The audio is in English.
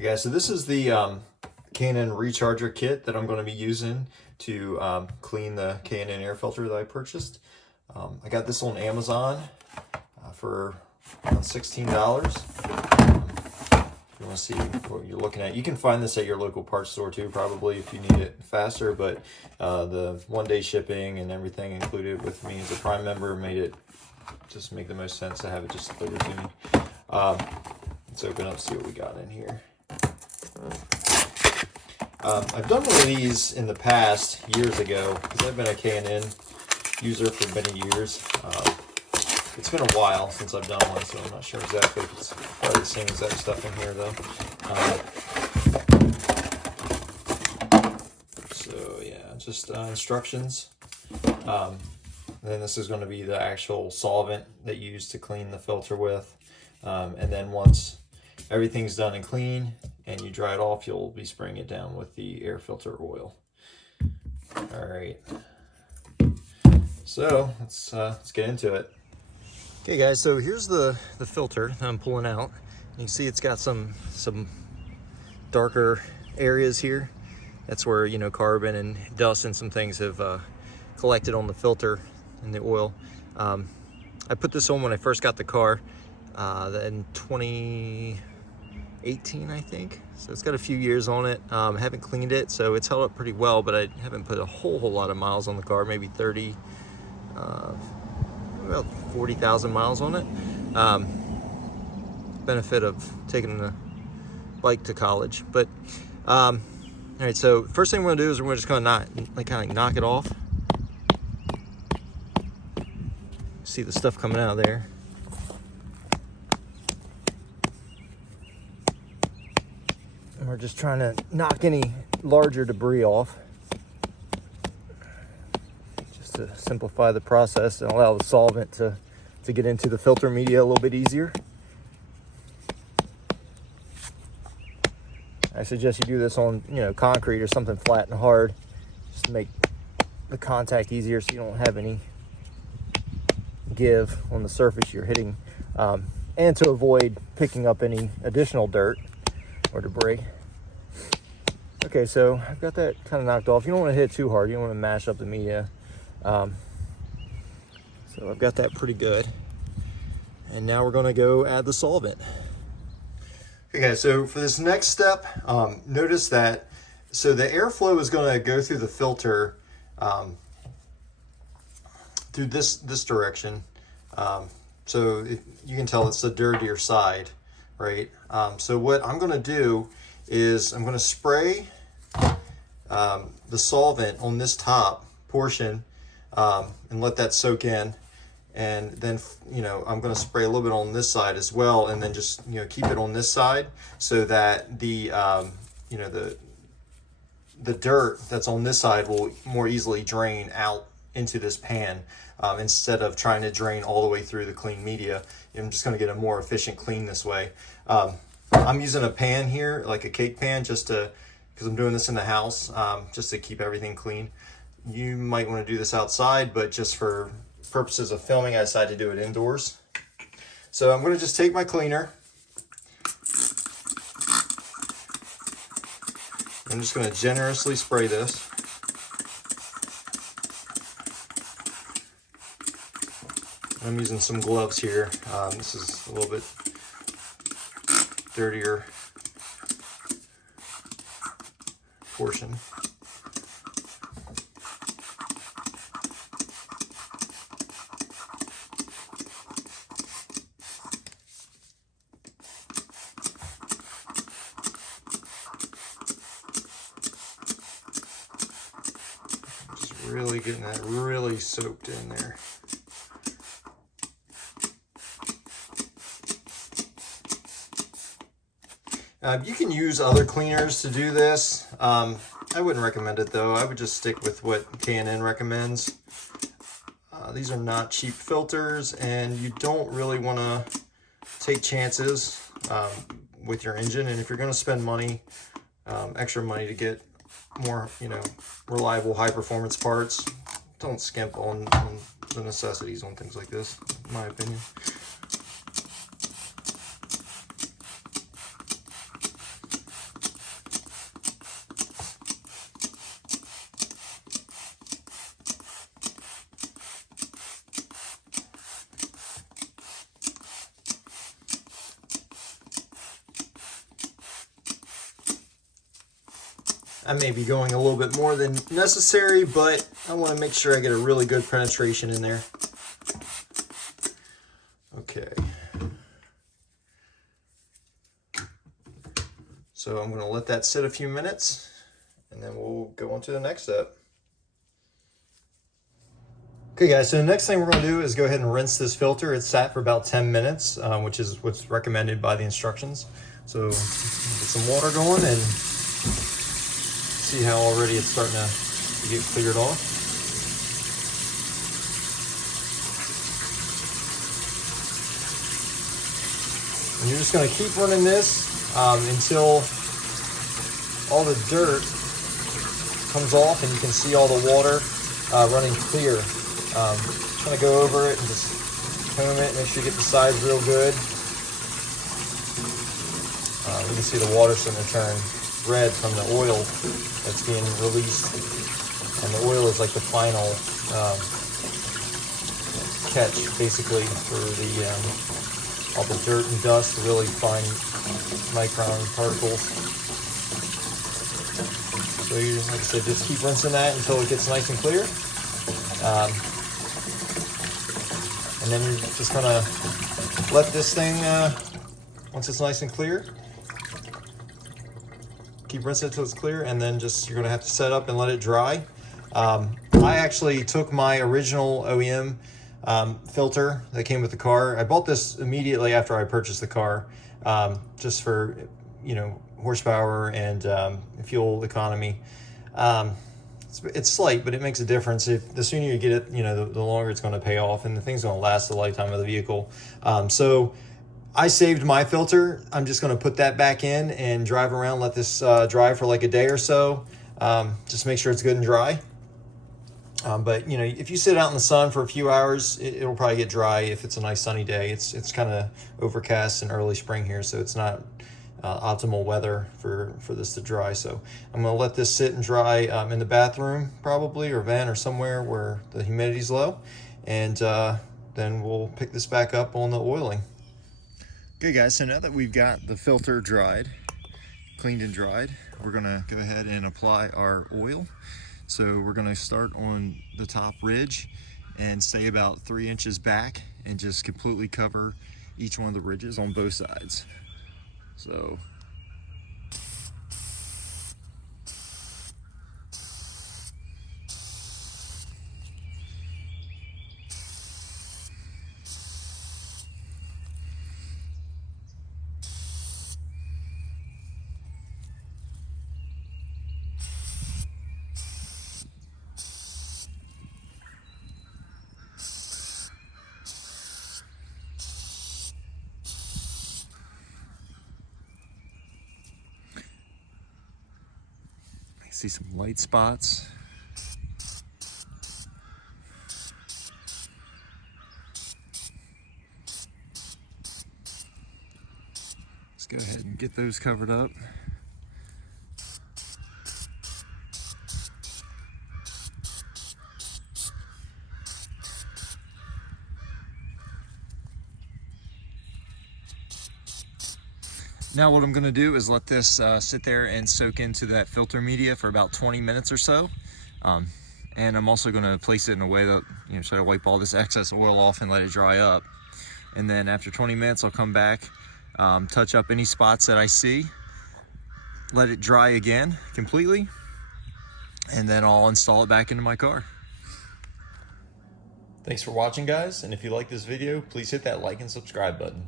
Alright guys, so this is the K&N Recharger kit that I'm going to be using to clean the K&N Air Filter that I purchased. I got this on Amazon for around $16. If you want to see what you're looking at, you can find this at your local parts store too, probably, if you need it faster, but the one-day shipping and everything included with me as a Prime member made it just make the most sense to have it just delivered to me. Let's open up, see what we got in here. I've done one of these in the past, years ago, because I've been a K&N user for many years. It's been a while since I've done one, so I'm not sure exactly if it's probably the same exact stuff in here, though. So, yeah, just instructions. And then this is going to be the actual solvent that you use to clean the filter with. And then once everything's done and clean and you dry it off, you'll be spraying it down with the air filter oil. All right. So let's get into it. Okay guys, so here's the filter that I'm pulling out. You can see it's got some darker areas here. That's where, you know, carbon and dust and some things have collected on the filter and the oil. I put this on when I first got the car in 2018, I think. So it's got a few years on it. I haven't cleaned it, so it's held up pretty well, but I haven't put a whole lot of miles on the car, maybe 30, about 40,000 miles on it. Benefit of taking the bike to college. But all right, so first thing we're gonna do is we're just gonna kind of knock it off. See the stuff coming out of there. And we're just trying to knock any larger debris off, just to simplify the process and allow the solvent to get into the filter media a little bit easier. I suggest you do this on, you know, concrete or something flat and hard, just to make the contact easier so you don't have any give on the surface you're hitting, and to avoid picking up any additional dirt or debris. Okay, so I've got that kind of knocked off. You don't want to hit it too hard. You don't want to mash up the media. So I've got that pretty good. And now we're going to go add the solvent. Okay guys, so for this next step, notice that, so the airflow is going to go through the filter through this direction. So you can tell it's the dirtier side, right? So what I'm going to do is I'm going to spray the solvent on this top portion and let that soak in. And then, you know, I'm going to spray a little bit on this side as well, and then just, you know, keep it on this side so that the, you know, the dirt that's on this side will more easily drain out into this pan instead of trying to drain all the way through the clean media. I'm just going to get a more efficient clean this way. I'm using a pan here, like a cake pan, just to, because I'm doing this in the house, just to keep everything clean. You might want to do this outside, but just for purposes of filming, I decided to do it indoors. So I'm going to just take my cleaner. I'm just going to generously spray this. I'm using some gloves here. This is a little bit dirtier portion. Just really getting that really soaked in there. You can use other cleaners to do this. I wouldn't recommend it though. I would just stick with what K&N recommends. These are not cheap filters, and you don't really want to take chances with your engine. And if you're going to spend money, extra money to get more, you know, reliable, high performance parts, don't skimp on the necessities on things like this, in my opinion. I may be going a little bit more than necessary, but I want to make sure I get a really good penetration in there. Okay. So I'm going to let that sit a few minutes, and then we'll go on to the next step. Okay guys, so the next thing we're going to do is go ahead and rinse this filter. It's sat for about 10 minutes, which is what's recommended by the instructions. So get some water going and see how already it's starting to get cleared off. And you're just going to keep running this until all the dirt comes off and you can see all the water running clear. Kind of go over it and just comb it, make sure you get the sides real good. You can see the water starting to turn red from the oil that's being released, and the oil is like the final catch basically for the all the dirt and dust, the really fine micron particles. So you, like I said, just keep rinsing that until it gets nice and clear, and then you're just gonna let this thing once it's nice and clear. Keep rinsing it till it's clear, and then just you're gonna have to set up and let it dry. I actually took my original OEM filter that came with the car. I bought this immediately after I purchased the car, just for, you know, horsepower and fuel economy. It's slight, but it makes a difference. The sooner you get it, you know, the longer it's going to pay off, and the thing's going to last the lifetime of the vehicle. So I saved my filter. I'm just going to put that back in and drive around, let this dry for like a day or so. Just make sure it's good and dry. But you know, if you sit out in the sun for a few hours, it'll probably get dry if it's a nice sunny day. It's kind of overcast in early spring here, so it's not optimal weather for this to dry. So I'm going to let this sit and dry in the bathroom probably, or vent, or somewhere where the humidity's low, and then we'll pick this back up on the oiling. Okay guys, so now that we've got the filter dried, cleaned and dried, we're gonna go ahead and apply our oil. So we're gonna start on the top ridge and stay about 3 inches back and just completely cover each one of the ridges on both sides. So see some light spots. Let's go ahead and get those covered up. Now what I'm going to do is let this sit there and soak into that filter media for about 20 minutes or so. And I'm also going to place it in a way that, you know, so I wipe all this excess oil off and let it dry up. And then after 20 minutes, I'll come back, touch up any spots that I see, let it dry again completely, and then I'll install it back into my car. Thanks for watching, guys. And if you like this video, please hit that like and subscribe button.